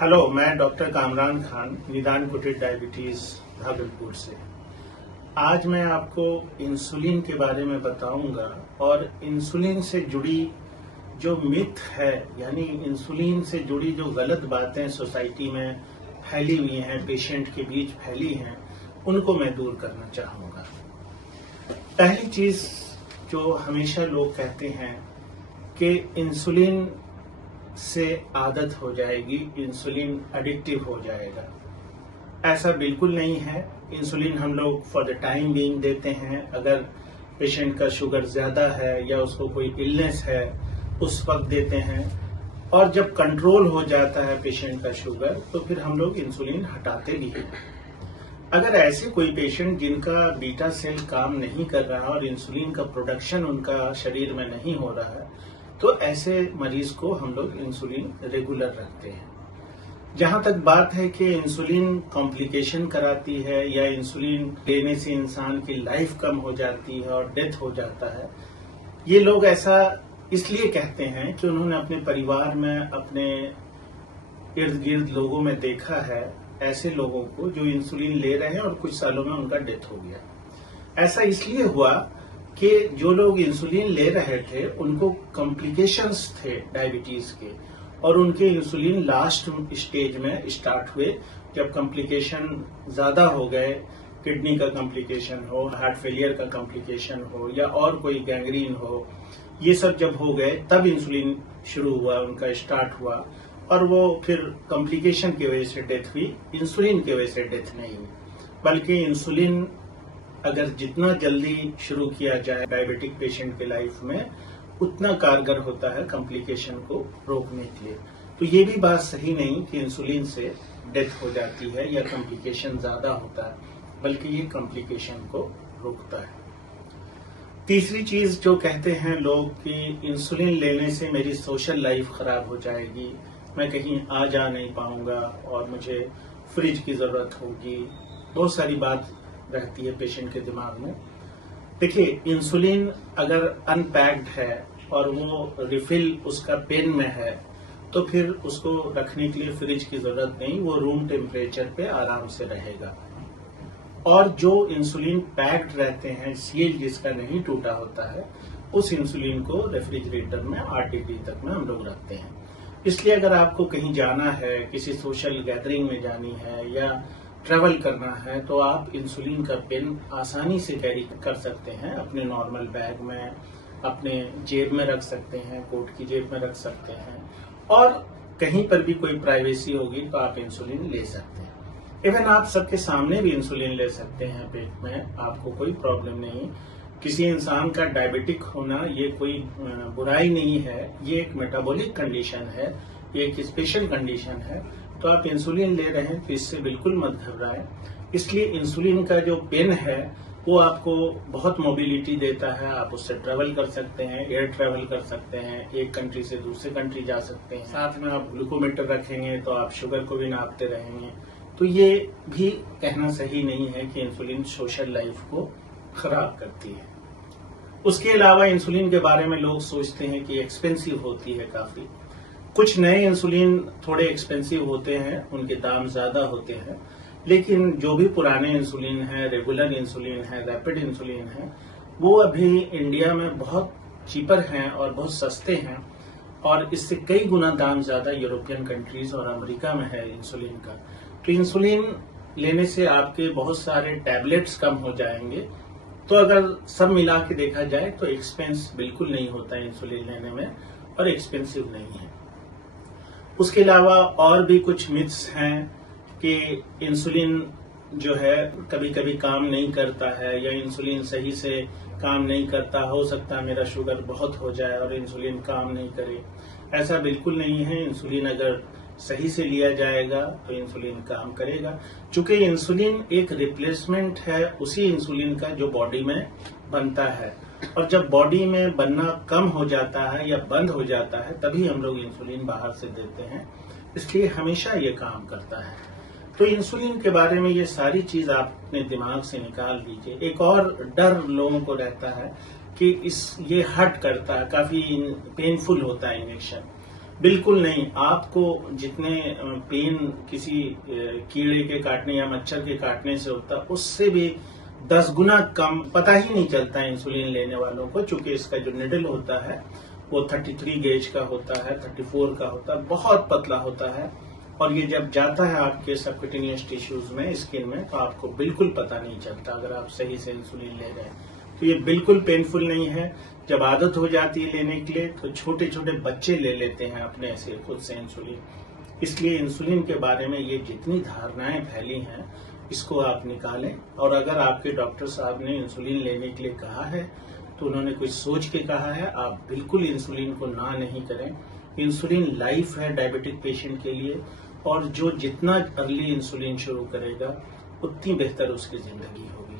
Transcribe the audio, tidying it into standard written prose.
Hello, मैं doctor Kamran Khan, निदान कुटीर डायबिटीज भागलपुर से। आज मैं आपको इंसुलिन के बारे में बताऊंगा और इंसुलिन से जुड़ी जो मिथ है, यानी इंसुलिन से जुड़ी जो गलत बातें सोसाइटी में फैली हुई हैं, पेशेंट के बीच फैली हैं, उनको मैं दूर करना चाहूंगा। पहली चीज जो हमेशा लोग कहते हैं कि इंसुलिन से आदत हो जाएगी, इंसुलिन एडिक्टिव हो जाएगा। ऐसा बिल्कुल नहीं है। इंसुलिन हम लोग फॉर द टाइम बीइंग देते हैं। अगर पेशेंट का शुगर ज्यादा है या उसको कोई इलनेस है उस वक्त देते हैं, और जब कंट्रोल हो जाता है पेशेंट का शुगर तो फिर हम लोग इंसुलिन हटाते भी हैं। अगर ऐसे कोई पेशेंट जिनका बीटा सेल काम नहीं कर रहा और इंसुलिन का प्रोडक्शन उनका शरीर में नहीं हो रहा है, तो ऐसे मरीज को हम लोग इंसुलिन रेगुलर रखते हैं। जहां तक बात है कि इंसुलिन कॉम्प्लिकेशन कराती है या इंसुलिन लेने से इंसान की लाइफ कम हो जाती है और डेथ हो जाता है, ये लोग ऐसा इसलिए कहते हैं कि उन्होंने अपने परिवार में, अपने इर्द गिर्द लोगों में देखा है ऐसे लोगों को जो इंसुलिन ले रहे हैं और कुछ सालों में उनका डेथ हो गया। ऐसा इसलिए हुआ कि जो लोग इंसुलिन ले रहे थे उनको कॉम्प्लिकेशंस थे डायबिटीज के, और उनके इंसुलिन लास्ट स्टेज में स्टार्ट हुए जब कॉम्प्लिकेशन ज्यादा हो गए, किडनी का कॉम्प्लिकेशन हो, हार्ट फेलियर का कॉम्प्लिकेशन हो या और कोई गैंग्रीन हो, ये सब जब हो गए तब इंसुलिन शुरू हुआ, उनका स्टार्ट हुआ, और वो फिर कॉम्प्लिकेशन की वजह से डेथ हुई। इंसुलिन की वजह से डेथ नहीं हुई, बल्कि इंसुलिन अगर जितना जल्दी शुरू किया जाए डायबिटिक पेशेंट के लाइफ में, उतना कारगर होता है कॉम्प्लिकेशन को रोकने के लिए। तो ये भी बात सही नहीं कि इंसुलिन से डेथ हो जाती है या कॉम्प्लिकेशन ज्यादा होता है, बल्कि ये कॉम्प्लिकेशन को रोकता है। तीसरी चीज जो कहते हैं लोग कि इंसुलिन लेने से मेरी सोशल लाइफ खराब हो जाएगी, मैं कहीं आ जा नहीं पाऊंगा और मुझे फ्रिज की जरूरत होगी, बहुत सारी बात रहती है पेशेंट के दिमाग में। देखिए, इंसुलिन अगर अनपैक्ड है और वो रिफिल उसका पेन में है तो फिर उसको रखने के लिए फ्रिज की जरूरत नहीं, वो रूम टेम्परेचर पे आराम से रहेगा। और जो इंसुलिन पैक्ड रहते हैं, सील जिसका नहीं टूटा होता है, उस इंसुलिन को रेफ्रिजरेटर में 8 डिग्री तक में हम लोग रखते हैं। इसलिए अगर आपको कहीं जाना है, किसी सोशल गैदरिंग में जानी है या ट्रेवल करना है, तो आप इंसुलिन का पेन आसानी से कैरी कर सकते हैं, अपने नॉर्मल बैग में, अपने जेब में रख सकते हैं, कोट की जेब में रख सकते हैं, और कहीं पर भी कोई प्राइवेसी होगी तो आप इंसुलिन ले सकते हैं। इवन आप सबके सामने भी इंसुलिन ले सकते हैं पेट में, आपको कोई प्रॉब्लम नहीं। किसी इंसान का डायबिटिक होना ये कोई बुराई नहीं है, ये एक मेटाबॉलिक कंडीशन है, ये एक स्पेशल कंडीशन है। तो आप इंसुलिन ले रहे हैं तो इससे बिल्कुल मत घबराएं। इसलिए इंसुलिन का जो पेन है वो आपको बहुत मोबिलिटी देता है, आप उससे ट्रेवल कर सकते हैं, एयर ट्रेवल कर सकते हैं, एक कंट्री से दूसरे कंट्री जा सकते हैं। साथ में आप ग्लूकोमीटर रखेंगे तो आप शुगर को भी नापते रहेंगे। तो ये भी कहना सही नहीं है कि इंसुलिन सोशल लाइफ को खराब करती है। उसके अलावा इंसुलिन के बारे में लोग सोचते हैं कि एक्सपेंसिव होती है काफी। कुछ नए इंसुलिन थोड़े एक्सपेंसिव होते हैं, उनके दाम ज्यादा होते हैं, लेकिन जो भी पुराने इंसुलिन है, रेगुलर इंसुलिन है, रैपिड इंसुलिन है, वो अभी इंडिया में बहुत चीपर हैं और बहुत सस्ते हैं, और इससे कई गुना दाम ज्यादा यूरोपियन कंट्रीज और अमेरिका में है इंसुलिन का। तो इंसुलिन लेने से आपके बहुत सारे टैबलेट्स कम हो जाएंगे। तो अगर सब मिला के देखा जाए तो एक्सपेंस बिल्कुल नहीं होता है इंसुलिन लेने में, और एक्सपेंसिव नहीं है। उसके अलावा और भी कुछ मिथ्स हैं कि इंसुलिन जो है कभी कभी काम नहीं करता है, या इंसुलिन सही से काम नहीं करता, हो सकता है मेरा शुगर बहुत हो जाए और इंसुलिन काम नहीं करे। ऐसा बिल्कुल नहीं है। इंसुलिन अगर सही से लिया जाएगा तो इंसुलिन काम करेगा। चूंकि इंसुलिन एक रिप्लेसमेंट है उसी इंसुलिन का जो बॉडी में बनता है, और जब बॉडी में बनना कम हो जाता है या बंद हो जाता है तभी हम लोग इंसुलिन बाहर से देते हैं। इसलिए हमेशा ये काम करता है। तो इंसुलिन के बारे में ये सारी चीज आप अपने दिमाग से निकाल दीजिए। एक और डर लोगों को रहता है कि ये हर्ट करता है, काफी पेनफुल होता है इंजेक्शन। बिल्कुल नहीं। आपको जितने पेन किसी कीड़े के काटने या मच्छर के काटने से होता है, उससे भी 10 गुना कम पता ही नहीं चलता है इंसुलिन लेने वालों को, क्योंकि इसका जो निडल होता है वो 33 गेज का होता है, 34 का होता है, बहुत पतला होता है। और ये जब जाता है आपके सबक्यूटेनियस टिश्यूज में, स्किन में, तो आपको बिल्कुल पता नहीं चलता अगर आप सही से इंसुलिन ले रहे हैं। तो ये बिल्कुल पेनफुल नहीं है। जब आदत हो जाती है लेने के लिए, तो छोटे छोटे बच्चे ले लेते हैं अपने से खुद से इंसुलिन। इसलिए इंसुलिन के बारे में ये जितनी धारणाएं फैली हैं, इसको आप निकालें। और अगर आपके डॉक्टर साहब ने इंसुलिन लेने के लिए कहा है तो उन्होंने कुछ सोच के कहा है, आप बिल्कुल इंसुलिन को ना नहीं करें। इंसुलिन लाइफ है डायबिटिक पेशेंट के लिए, और जो जितना अर्ली इंसुलिन शुरू करेगा उतनी बेहतर उसकी जिंदगी होगी।